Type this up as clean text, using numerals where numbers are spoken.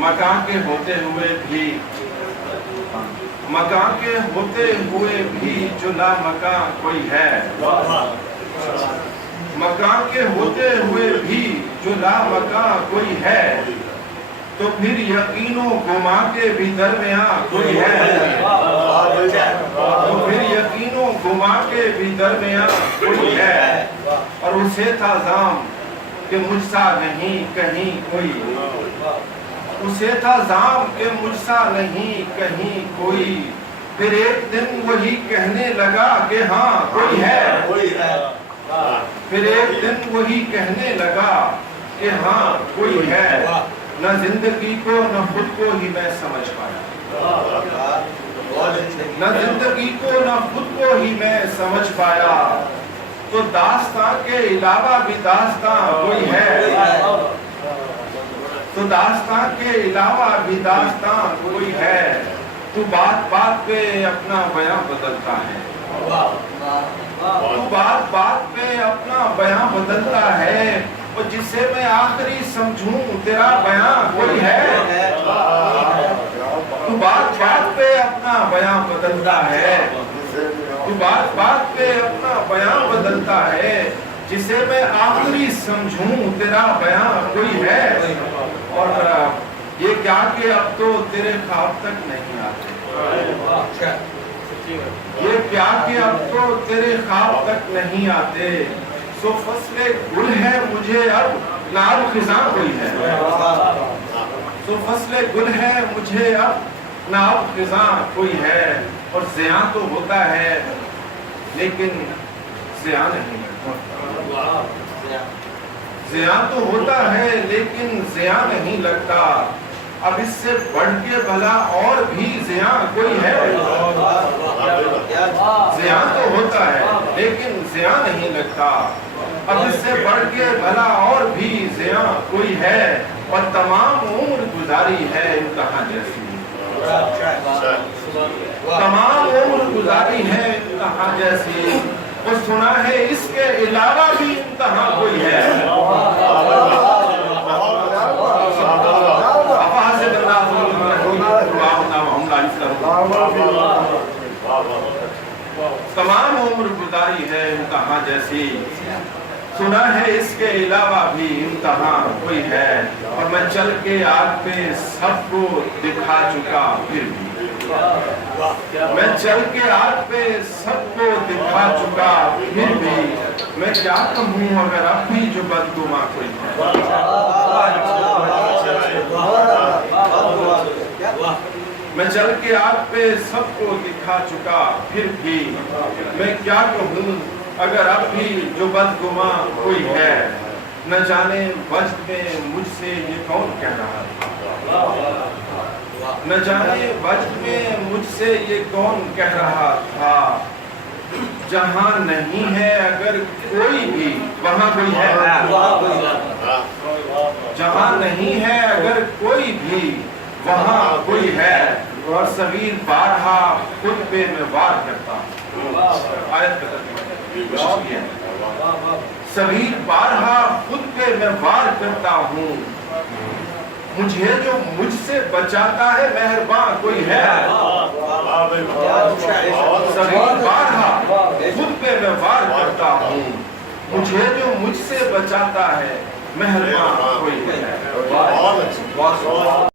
مکان کے ہوتے ہوئے بھی جو لا مکان کوئی ہے، مکان کے ہوتے ہوئے بھی جو لا مکان کوئی ہے، تو پھر یقین و گما کے بھی درمیان کوئی ہے، تو پھر یقین و گما کے بھی درمیان کوئی ہے، اور اسے تھا ظام کہ مجھ سا نہیں کہیں کوئی، اسے تھا ظام کہ مجھ سا نہیں کہیں کوئی، پھر ایک دن وہی کہنے لگا کہ ہاں کوئی ہے، پھر ایک دن وہی کہنے لگا کہ ہاں کوئی ہے، نہ زندگی کو نہ خود کو ہی میں سمجھ پایا، نہ زندگی کو نہ خود کو ہی میں سمجھ پایا، تو داستان کے علاوہ بھی داستان کوئی ہے، تو داستان کے علاوہ بھی داستان کوئی ہے، تو بات بات پہ اپنا بیان بدلتا ہے، تو بات بات پہ اپنا بیان بدلتا ہے، اور جسے میں آخری سمجھوں تیرا بیان کوئی ہے، تو بات بات پہ اپنا بیان بدلتا ہے، تو بات بات پہ اپنا بیان بدلتا ہے، جسے میں آخری سمجھوں تیرا بیان کوئی ہے، اور یہ کیا کہ اب تو تیرے خواب تک نہیں آتے، یہ کیا کہ اب تو تیرے خواب تک نہیں آتے، سو فصل گل ہے مجھے اب نہ اب خزاں کوئی ہے، سو فصل گل ہے مجھے اب نہ اب خزاں کوئی ہے، اور زیاں تو ہوتا ہے لیکن زیاں نہیں لگتا، زیاں تو ہوتا ہے لیکن زیاں نہیں لگتا، اب اس سے بڑھ کے بھلا اور بھی زیاں کوئی ہے، زیاں تو ہوتا ہے لیکن زیاں نہیں لگتا، اب اس سے بڑھ کے بھلا اور بھی زیاں کوئی ہے، اور تمام عمر گزاری ہے امتحان جیسی، تمام عمر گزاری ہے امتحان جیسی، اور سنا ہے اس کے علاوہ بھی امتحان کوئی ہے، تمام عمر گزاری ہے امتحان جیسی، سنا ہے اس کے علاوہ بھی امتحان کوئی ہے، اور میں چل کے آگ پہ سب کو دکھا چکا پھر بھی، میں چل کے آگ پہ سب کو دکھا چکا پھر بھی، میں کیا کہوں اگر اب بھی جو بدگما کوئی ہے، میں چل کے آگ پہ سب کو دکھا چکا پھر بھی، میں کیا کہوں اگر اب بھی جو بدگما کوئی ہے، نہ جانے وجد میں مجھ سے یہ کون کہہ رہا تھا، نہ جانے وجد میں مجھ سے یہ کون کہہ رہا تھا، جہاں نہیں ہے اگر کوئی بھی وہاں کوئی ہے، جہاں نہیں ہے اگر کوئی بھی وہاں کوئی ہے، اور صغیر بارہا خود پہ میں وار کرتا ہوں، آیت کا ترجمہ ہے، صغیر بارہا خود پہ میں وار کرتا ہوں، مجھے جو مجھ سے بچاتا ہے مہرباں کوئی ہے، صغیر بارہا خود پہ میں وار کرتا ہوں، مجھے جو مجھ سے بچاتا ہے مہرباں کوئی ہے۔